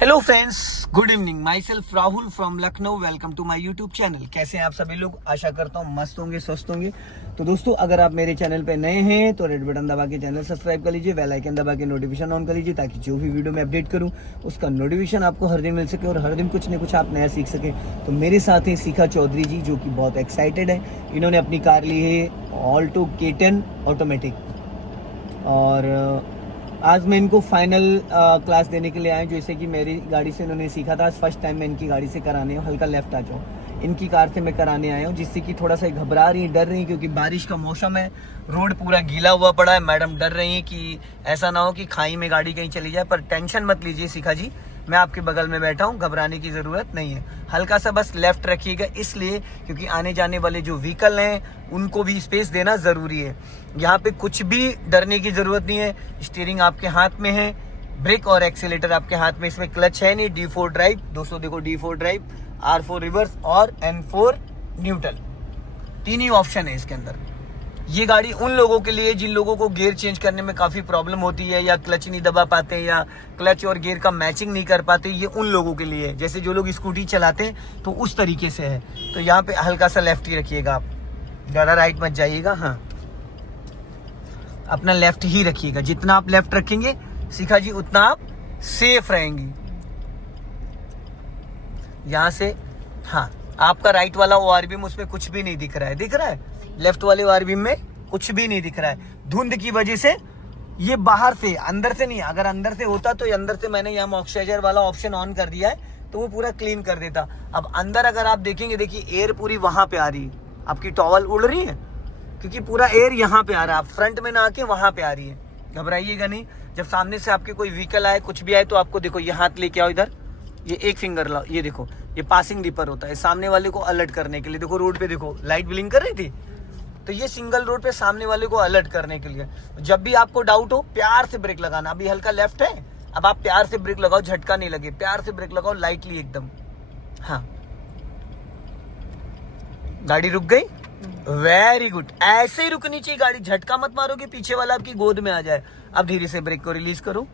Hello friends, good evening. Myself Rahul from Lucknow. Welcome to my YouTube channel. कैसे हैं आप सभी लोग? आशा करता हूँ मस्त होंगे, स्वस्थ होंगे। तो दोस्तों, अगर आप मेरे चैनल पे नए हैं तो रेड बटन दबा के चैनल सब्सक्राइब कर लीजिए, बेल आइकन दबा के नोटिफिकेशन ऑन कर लीजिए, ताकि जो भी वीडियो मैं अपडेट करूँ उसका नोटिफिकेशन आपको हर दिन मिल सके और हर दिन कुछ न कुछ आप नया सीख सके। तो मेरे साथ हैं शिखा चौधरी जी, जो कि बहुत एक्साइटेड है। इन्होंने अपनी कार ली है ऑल्टो K10 ऑटोमेटिक, और आज मैं इनको फाइनल क्लास देने के लिए आया, जैसे कि मेरी गाड़ी से इन्होंने सीखा था। आज फर्स्ट टाइम मैं इनकी गाड़ी से कराने हूँ। हल्का लेफ्ट आ जाओ, इनकी कार से मैं कराने आया हूँ, जिससे कि थोड़ा सा घबरा रही, डर रही, क्योंकि बारिश का मौसम है, रोड पूरा गीला हुआ पड़ा है। मैडम डर रही है कि ऐसा ना हो कि खाई में गाड़ी कहीं चली जाए। पर टेंशन मत लीजिए शिखा जी, मैं आपके बगल में बैठा हूँ, घबराने की जरूरत नहीं है। हल्का सा बस लेफ्ट रखिएगा, इसलिए क्योंकि आने जाने वाले जो व्हीकल हैं उनको भी स्पेस देना जरूरी है। यहाँ पे कुछ भी डरने की जरूरत नहीं है। स्टीयरिंग आपके हाथ में है, ब्रेक और एक्सीलेटर आपके हाथ में। इसमें क्लच है नहीं। D4 ड्राइव दोस्तों, देखो D4 ड्राइव, R4 रिवर्स और N4 न्यूट्रल, तीन ही ऑप्शन है इसके अंदर। ये गाड़ी उन लोगों के लिए जिन लोगों को गियर चेंज करने में काफी प्रॉब्लम होती है, या क्लच नहीं दबा पाते, या क्लच और गियर का मैचिंग नहीं कर पाते। ये उन लोगों के लिए है, जैसे जो लोग स्कूटी चलाते हैं तो उस तरीके से है। तो यहाँ पे हल्का सा लेफ्ट ही रखिएगा, आप ज्यादा राइट मत जाइएगा। हाँ, अपना लेफ्ट ही रखिएगा। जितना आप लेफ्ट रखेंगे शिखा जी, उतना आप सेफ रहेंगी। यहां से हाँ, आपका राइट वाला ORBM उसमें कुछ भी नहीं दिख रहा है। दिख रहा है? लेफ्ट वाले ORBM में कुछ भी नहीं दिख रहा है, धुंध की वजह से। ये बाहर से, अंदर से नहीं। अगर अंदर से होता तो अंदर से मैंने यहाँ मॉइस्चराइजर वाला ऑप्शन ऑन कर दिया है, तो वो पूरा क्लीन कर देता। अब अंदर अगर आप देखेंगे, देखिए एयर पूरी वहां पे आ रही है। आपकी टॉवल उड़ रही है क्योंकि पूरा एयर यहाँ पे आ रहा है। आप फ्रंट में ना आके वहां पे आ रही है। घबराइएगा नहीं। जब सामने से आपके कोई व्हीकल आए, कुछ भी आए, तो आपको देखो ये हाथ लेके आओ इधर, ये एक फिंगर लाओ। ये देखो, ये पासिंग डिपर होता है सामने वाले को अलर्ट करने के लिए। देखो रोड पे, देखो लाइट ब्लिंक कर रही थी, तो ये सिंगल रोड पे सामने वाले को अलर्ट करने के लिए। जब भी आपको डाउट हो, प्यार से ब्रेक लगाना। अभी हल्का लेफ्ट है, अब आप प्यार से ब्रेक लगाओ, झटका नहीं लगे। प्यार से ब्रेक लगाओ, लाइटली एकदम। हाँ, गाड़ी रुक गई, वेरी गुड। ऐसे ही रुकनी चाहिए गाड़ी, झटका मत मारोगे पीछे वाला आपकी गोद में आ जाए। अब धीरे से ब्रेक को रिलीज करो,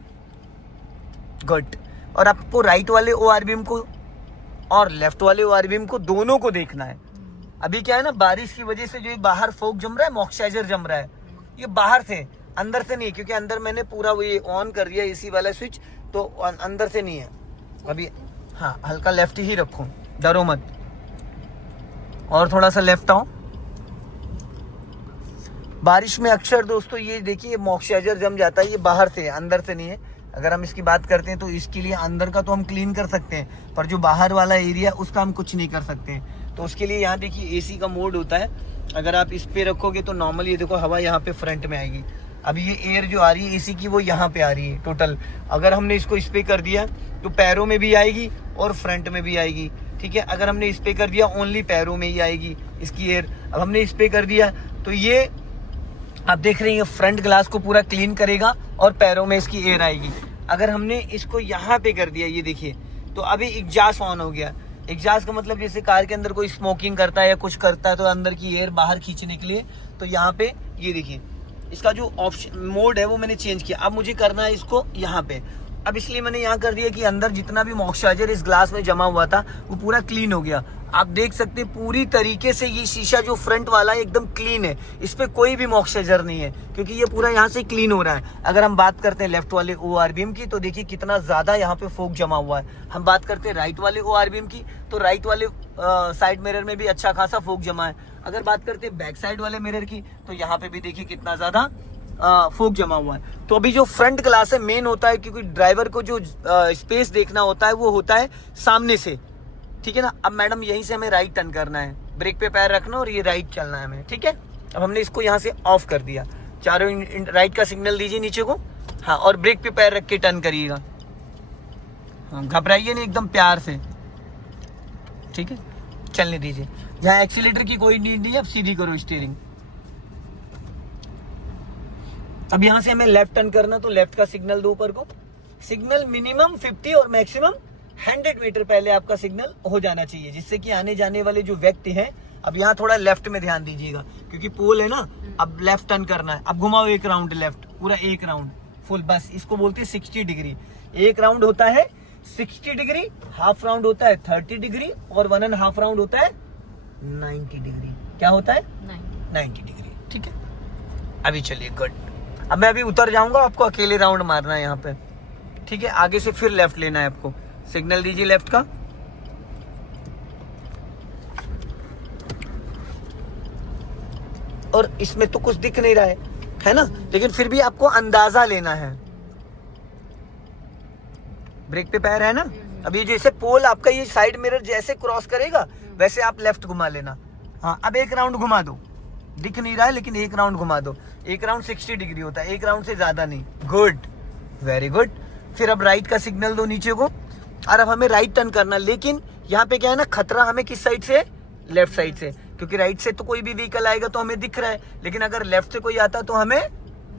गुड। और आपको राइट वाले ORBM को और लेफ्ट वाले ORBM को, दोनों को देखना है। अभी क्या है ना, बारिश की वजह से जो ये बाहर फोक जम रहा है, मॉइस्चराइजर जम रहा है, ये बाहर से, अंदर से नहीं। क्योंकि अंदर मैंने पूरा वो ये ऑन कर दिया AC वाला स्विच, तो अंदर से नहीं है अभी। हाँ, हल्का लेफ्ट ही रखो, डरो मत। और थोड़ा सा लेफ्ट आओ। बारिश में अक्सर दोस्तों ये देखिए मॉइस्चराइजर जम जाता है, ये बाहर से, अंदर से नहीं है। अगर हम इसकी बात करते हैं तो इसके लिए अंदर का तो हम क्लीन कर सकते हैं, पर जो बाहर वाला एरिया उसका हम कुछ नहीं कर सकते हैं। तो उसके लिए यहाँ देखिए AC का मोड होता है। अगर आप इस पे रखोगे तो नॉर्मली ये देखो हवा यहाँ पे फ्रंट में आएगी। अभी ये एयर जो आ रही है AC की, वो यहाँ पे आ रही है टोटल। अगर हमने इसको इस पे कर दिया तो पैरों में भी आएगी और फ्रंट में भी आएगी, ठीक है। अगर हमने इस पे कर दिया, ओनली पैरों में ही आएगी इसकी एयर। अब हमने इस पे कर दिया तो ये आप देख रहे हैं फ्रंट ग्लास को पूरा क्लीन करेगा और पैरों में इसकी एयर आएगी। अगर हमने इसको यहाँ पे कर दिया, ये देखिए, तो अभी एग्जॉस्ट ऑन हो गया। एग्जॉस्ट का मतलब जैसे कार के अंदर कोई स्मोकिंग करता है या कुछ करता है, तो अंदर की एयर बाहर खींचने के लिए, तो यहाँ पे ये देखिए इसका जो ऑप्शन मोड है वो मैंने चेंज किया। अब मुझे करना है इसको यहाँ पे। अब इसलिए मैंने यहाँ कर दिया कि अंदर जितना भी मॉइस्चराइजर इस ग्लास में जमा हुआ था वो पूरा क्लीन हो गया। आप देख सकते हैं पूरी तरीके से ये शीशा जो फ्रंट वाला है एकदम क्लीन है, इस पे कोई भी मॉइस्चराइजर नहीं है, क्योंकि ये पूरा यहाँ से क्लीन हो रहा है। अगर हम बात करते हैं लेफ्ट वाले ORBM की, तो देखिए कितना ज्यादा यहाँ पे फोक जमा हुआ है। हम बात करते हैं राइट वाले ORBM की, तो राइट वाले साइड मिरर में भी अच्छा खासा फोक जमा है। अगर बात करते हैं बैक साइड वाले मिरर की, तो यहाँ पे भी देखिए कितना ज्यादा फोक जमा हुआ है। तो अभी जो फ्रंट ग्लास है मेन होता है, क्योंकि ड्राइवर को जो स्पेस देखना होता है वो होता है सामने से, ठीक है ना। अब मैडम यहीं से हमें राइट टर्न करना है, ब्रेक पे पैर रखना और ये राइट चलना है हमें, ठीक है। अब हमने इसको यहाँ से ऑफ कर दिया, चारों राइट का सिग्नल दीजिए नीचे को। हाँ, और ब्रेक पे पैर रख के टर्न करिएगा। हाँ, घबराइए नहीं, एकदम प्यार से, ठीक है। चलने दीजिए, यहाँ एक्सीलेटर की कोई नीड नहीं है। अब सीधी करो स्टीयरिंग। अब यहाँ से हमें लेफ्ट टर्न करना, तो लेफ्ट का सिग्नल दो ऊपर को। सिग्नल मिनिमम 50 और मैक्सिमम 100 मीटर पहले आपका सिग्नल हो जाना चाहिए, जिससे कि आने जाने वाले जो व्यक्ति हैं, अब यहाँ थोड़ा लेफ्ट में ध्यान दीजिएगा क्योंकि पोल है ना। अब लेफ्ट टर्न करना है। अब घुमाओ एक राउंड लेफ्ट, पूरा एक राउंड फुल, बस इसको बोलते हैं 60 डिग्री। एक राउंड होता है 60 डिग्री, हाफ राउंड होता है 30 डिग्री और 1.5 राउंड होता है 90 डिग्री। क्या होता है? 90 डिग्री। ठीक है, अभी चलिए गुड। अब मैं अभी उतर जाऊंगा, आपको अकेले राउंड मारना है यहाँ पे। ठीक है, आगे से फिर लेफ्ट लेना है आपको। सिग्नल दीजिए लेफ्ट का। और इसमें तो कुछ दिख नहीं रहा है ना, लेकिन फिर भी आपको अंदाजा लेना है। ब्रेक पे पैर है ना। अब ये जैसे पोल आपका ये साइड मिरर जैसे क्रॉस करेगा वैसे आप लेफ्ट घुमा लेना। हाँ, अब एक राउंड घुमा दो। दिख नहीं रहा है लेकिन एक राउंड घुमा दो। एक राउंड 60 डिग्री होता है, एक राउंड से ज्यादा नहीं। Good, very good. फिर अब राइट का सिग्नल दो नीचे को। और अब हमें राइट टर्न करना, लेकिन यहाँ पे क्या है ना, खतरा हमें किस साइड से? लेफ्ट साइड से, क्योंकि राइट से तो कोई भी व्हीकल आएगा तो हमें दिख रहा है, लेकिन अगर लेफ्ट से कोई आता तो हमें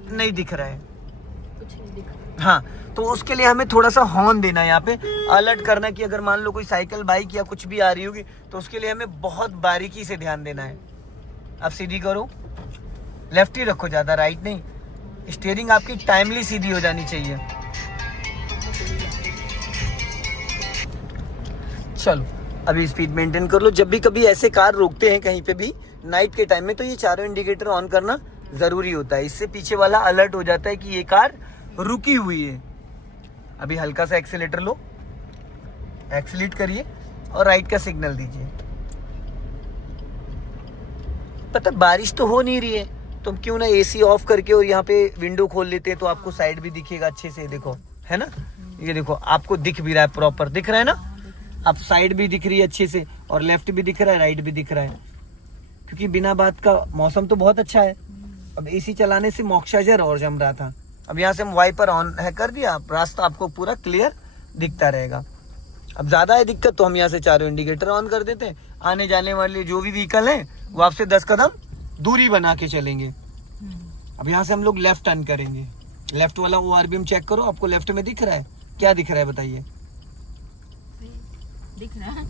नहीं दिख रहा है। कुछ नहीं दिख रहा। हाँ, तो उसके लिए हमें थोड़ा सा हॉर्न देना है यहाँ पे, अलर्ट करना कि अगर मान लो कोई साइकिल, बाइक या कुछ भी आ रही होगी तो उसके लिए हमें बहुत बारीकी से ध्यान देना है। अब सीधी करो, लेफ्ट ही रखो, ज्यादा राइट नहीं। स्टीयरिंग आपकी टाइमली सीधी हो जानी चाहिए। चलो अभी स्पीड मेंटेन कर लो। जब भी कभी ऐसे कार रोकते हैं कहीं पे भी नाइट के टाइम में तो ये चारों इंडिकेटर ऑन करना जरूरी होता है। इससे पीछे वाला अलर्ट हो जाता है कि ये कार रुकी हुई है। अभी हल्का सा एक्सीलेटर लो, एक्सीलेट करिए और राइट का सिग्नल दीजिए। पता बारिश तो हो नहीं रही है, तुम क्यों ना एसी ऑफ करके और यहाँ पे विंडो खोल लेते हैं तो आपको साइड भी दिखेगा अच्छे से। देखो, है ना, ये देखो आपको दिख भी रहा है, प्रॉपर दिख रहा है ना। अब साइड भी दिख रही है अच्छे से और लेफ्ट भी दिख रहा है, राइट भी दिख रहा है, क्योंकि बिना बात का मौसम तो बहुत अच्छा है। अब एसी चलाने से मॉक्साइजर और जम रहा था। अब यहाँ से हम वाइपर ऑन है कर दिया, रास्ता आपको पूरा क्लियर दिखता रहेगा। अब ज्यादा है दिक्कत तो हम यहाँ से चारों इंडिकेटर ऑन कर देते हैं। आने जाने वाले जो भी व्हीकल हैं वो आपसे 10 कदम दूरी बना के चलेंगे। अब यहाँ से हम लोग लेफ्ट टर्न करेंगे। लेफ्ट वाला ORBM चेक करो, आपको लेफ्ट में दिख रहा है? क्या दिख रहा है बताइए? दिख रहा है,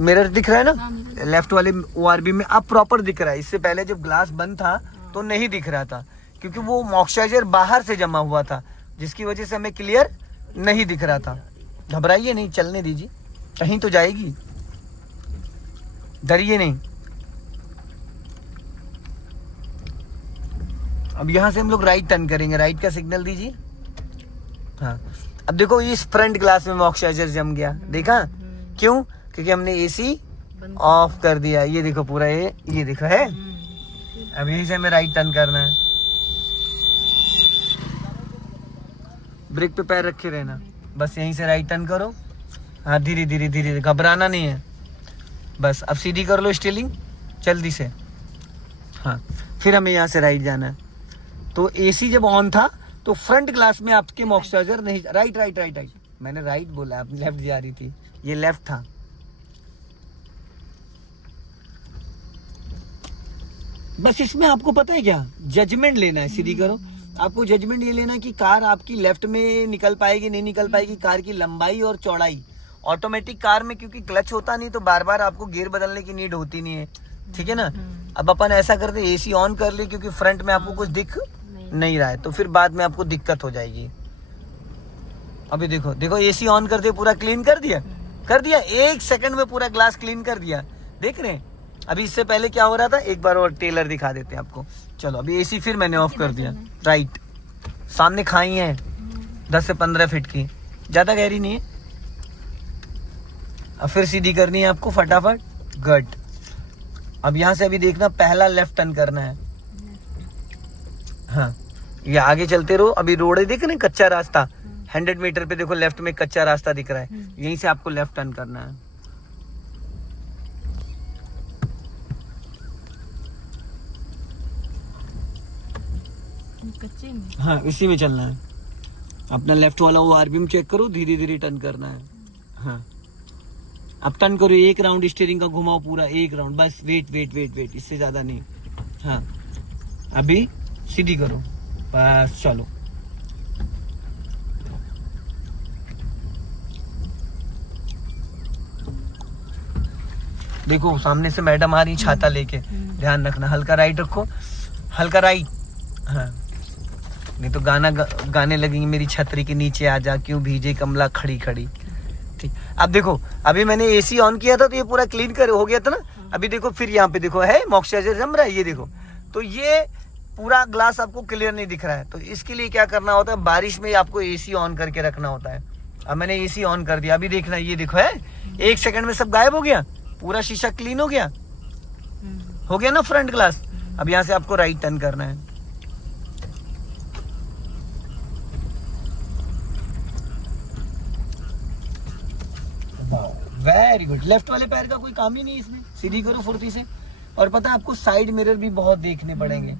मिरर दिख रहा है ना। हाँ, लेफ्ट वाले ORBM में अब प्रॉपर दिख रहा है। इससे पहले जब ग्लास बंद था तो नहीं दिख रहा था, क्योंकि वो मॉइस्चराइजर बाहर से जमा हुआ था, जिसकी वजह से हमें क्लियर नहीं दिख रहा था। घबराइए नहीं, चलने दीजिए, कहीं तो जाएगी, डरिए नहीं। अब यहाँ से हम लोग राइट टर्न करेंगे, राइट का सिग्नल दीजिए। हाँ, अब देखो इस फ्रंट ग्लास में मॉइस्चराइजर जम गया, देखा? क्यों? क्योंकि हमने एसी ऑफ कर दिया। ये देखो पूरा ये देखो है। अब यहीं से हमें राइट टर्न करना है। ब्रेक पे पैर रखे रहना, बस यहीं से राइट टर्न करो। हाँ, धीरे धीरे धीरे, घबराना नहीं है बस। अब सीधी कर लो स्टीयरिंग जल्दी से। हाँ, फिर हमें यहाँ से राइट जाना है। तो एसी जब ऑन था तो फ्रंट ग्लास में आपके मॉइस्चराइजर नहीं। राइट राइट राइट राइट, मैंने राइट बोला, आप लेफ्ट जा रही थी, ये लेफ्ट था। बस इसमें आपको पता है क्या, जजमेंट लेना है। सीधी करो, आपको जजमेंट ये लेना कि कार आपकी लेफ्ट में निकल पाएगी नहीं निकल पाएगी, कार की लंबाई और चौड़ाई। ऑटोमेटिक कार में क्योंकि क्लच होता नहीं तो बार बार आपको गियर बदलने की नीड होती नहीं है, ठीक है ना। अब अपन ऐसा करते एसी ऑन कर ले, क्योंकि फ्रंट में आपको कुछ दिख नहीं रहा है तो फिर बाद में आपको दिक्कत हो जाएगी। अभी देखो देखो, एसी ऑन करते पूरा क्लीन कर दिया, 1 सेकंड में पूरा ग्लास क्लीन कर दिया, देख रहे हैं। अभी इससे पहले क्या हो रहा था, एक बार और टेलर दिखा देते हैं आपको। चलो अभी एसी फिर मैंने ऑफ कर दिया। राइट, सामने खाई है 10 से 15 फीट की, ज्यादा गहरी नहीं है। अब फिर सीधी करनी है आपको फटाफट। गुड। अब यहाँ से अभी देखना, पहला लेफ्ट टर्न करना है। हाँ, ये आगे चलते रहो। अभी रोड है, देख रहे हैं, कच्चा रास्ता। 100 मीटर पे देखो लेफ्ट में कच्चा रास्ता दिख रहा है, यहीं से आपको लेफ्ट टर्न करना है। कच्चे में, हाँ, इसी में चलना है। अपना लेफ्ट वाला ORBM चेक करो, धीरे धीरे टर्न करना है। हाँ, अब टर्न करो, एक राउंड स्टीयरिंग का घुमाओ पूरा, एक राउंड बस। वेट वेट वेट वेट, इससे ज्यादा नहीं। हाँ, अभी सीधी करो बस, चलो। देखो सामने से मैडम आ रही छाता लेके, ध्यान रखना। हल्का राइट रखो, हल्का राइट। हाँ, नहीं तो गाने लगेंगे मेरी छतरी के नीचे आ जा, क्यों भीजे कमला खड़ी खड़ी। ठीक, अब देखो अभी मैंने एसी ऑन किया था तो ये पूरा क्लीन कर हो गया था ना। अभी देखो फिर यहाँ पे देखो है मॉइस्चराइजर जम रहा है, ये देखो। तो ये पूरा ग्लास आपको क्लियर नहीं दिख रहा है, तो इसके लिए क्या करना होता है, बारिश में आपको एसी ऑन करके रखना होता है। अब मैंने एसी ऑन कर दिया, अभी देखना ये देखो है 1 सेकंड में सब गायब हो गया, पूरा शीशा क्लीन हो गया ना फ्रंट ग्लास। अब यहाँ से आपको राइट टर्न करना है। वेरी गुड, लेफ्ट वाले पैर का कोई काम ही नहीं इसमें, सीधी करो फुर्ती से। और पता है आपको साइड मिरर भी बहुत देखने पड़ेंगे।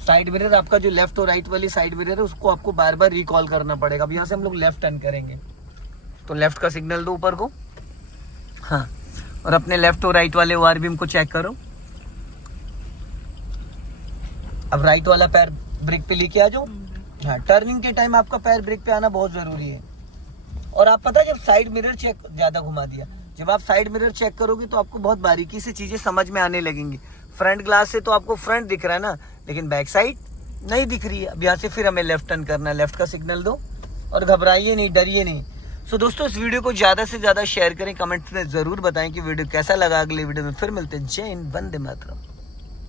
साइड मिरर आपका जो लेफ्ट और राइट वाली साइड मिरर है उसको आपको बार बार रिकॉल करना पड़ेगा। अब यहाँ से हम लोग लेफ्ट टर्न करेंगे तो लेफ्ट का सिग्नल दो ऊपर को, हाँ, और अपने लेफ्ट और राइट वाले ORVM को चेक करो। अब राइट वाला पैर ब्रेक पे लेके आ जाओ। हाँ, टर्निंग के टाइम आपका पैर ब्रेक पे आना बहुत जरूरी है। और आप पता है जब साइड मिरर चेक ज्यादा घुमा दिया, जब आप साइड मिरर चेक करोगे तो आपको बहुत बारीकी से चीजें समझ में आने लगेंगी। फ्रंट ग्लास से तो आपको फ्रंट दिख रहा है ना, लेकिन बैक साइड नहीं दिख रही है। अब यहाँ से फिर हमें लेफ्ट टर्न करना है, लेफ्ट का सिग्नल दो और घबराइए नहीं, डरिए नहीं। सो दोस्तों इस वीडियो को ज्यादा से ज्यादा शेयर करें, कमेंट में जरूर बताएं कि वीडियो कैसा लगा। अगले वीडियो में फिर मिलते हैं। जय हिंद, वंदे मातरम।